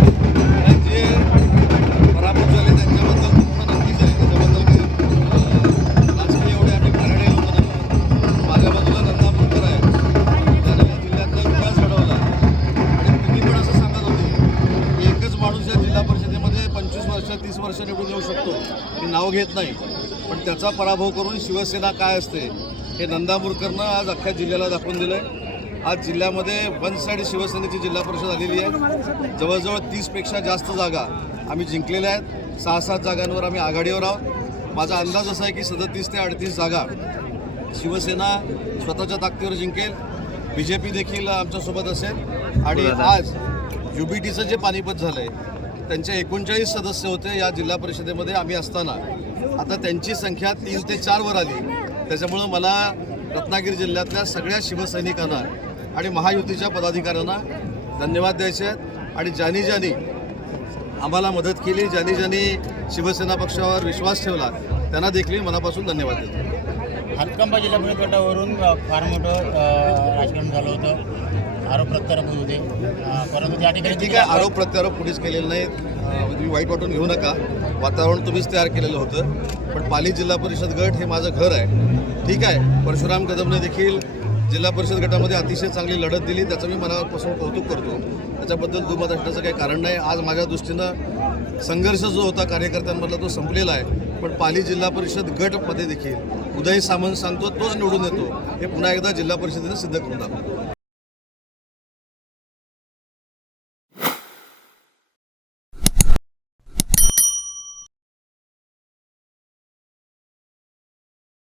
जे पराभूत झाले त्यांच्याबद्दल पूर्ण नक्कीच आहे. त्याच्याबद्दल काही राजकीय एवढे आम्ही प्रगडे लोक नाही. माझ्या बाजूला नंदापूरकर आहे, त्याने या जिल्ह्यातला विकास घडवला आणि तुम्ही पण असं सांगत होते की एकच माणूस या जिल्हा परिषदेमध्ये 25 वर्ष 30 वर्ष निवडून येऊ शकतो. मी नाव घेत नाही, पण त्याचा पराभव करून शिवसेना काय असते हे नंदापूरकरनं आज अख्ख्या जिल्ह्याला दाखवून दिलं आहे. आज जिल्ह्यामध्ये वन साईड शिवसेनेची जिल्हा परिषद आलेली आहे. जवळजवळ 30पेक्षा जास्त जागा आम्ही जिंकलेल्या आहेत. 6-7 जागांवर आम्ही आघाडीवर आहोत. माझा अंदाज असा आहे की 37 ते 38 जागा शिवसेना स्वतःच्या ताकदीवर जिंकेल. BJP देखील आमच्यासोबत असेल. आणि आज UBTचं जे पानिपत झालं आहे, त्यांचे 39 सदस्य होते या जिल्हा परिषदेमध्ये आम्ही असताना. आता त्यांची संख्या 3 ते 4 वर आली. त्याच्यामुळं मला रत्नागिरी जिल्ह्यातल्या सगळ्या शिवसैनिकांना आणि महायुतीच्या पदाधिकाऱ्यांना धन्यवाद द्यायचे आहेत. आणि ज्यांनी आम्हाला मदत केली, ज्यांनी शिवसेना पक्षावर विश्वास ठेवला, त्यांना देखील मनापासून धन्यवाद देतो. हातकंबा जिल्हा परिषद गटावरून फार मोठं राजकारण झालं होतं, आरोप प्रत्यारोप होत होते, परंतु त्या ठिकाणी ठीक आहे, आरोप प्रत्यारोप कुणीच केलेले नाहीत. तुम्ही वाईट वाटून घेऊ नका. वातावरण तुम्हीच तयार केलेलं होतं. पण पाली जिल्हा परिषद गट हे माझं घर आहे. ठीक आहे, परशुराम कदमने देखील जिल्हा परिषद गटामध्ये अतिशय चांगली लढत दिली, त्याचं मी मनापासून कौतुक करतो. त्याच्याबद्दल दुमत असण्याचं काही कारण नाही. आज माझ्या दृष्टीनं संघर्ष जो होता कार्यकर्त्यांमधला तो संपलेला आहे. पण पाली जिल्हा परिषद गटमध्ये देखील उदय सामंत सांगतो तोच निवडून येतो हे पुन्हा एकदा जिल्हा परिषदेने सिद्ध करून दाखवतो.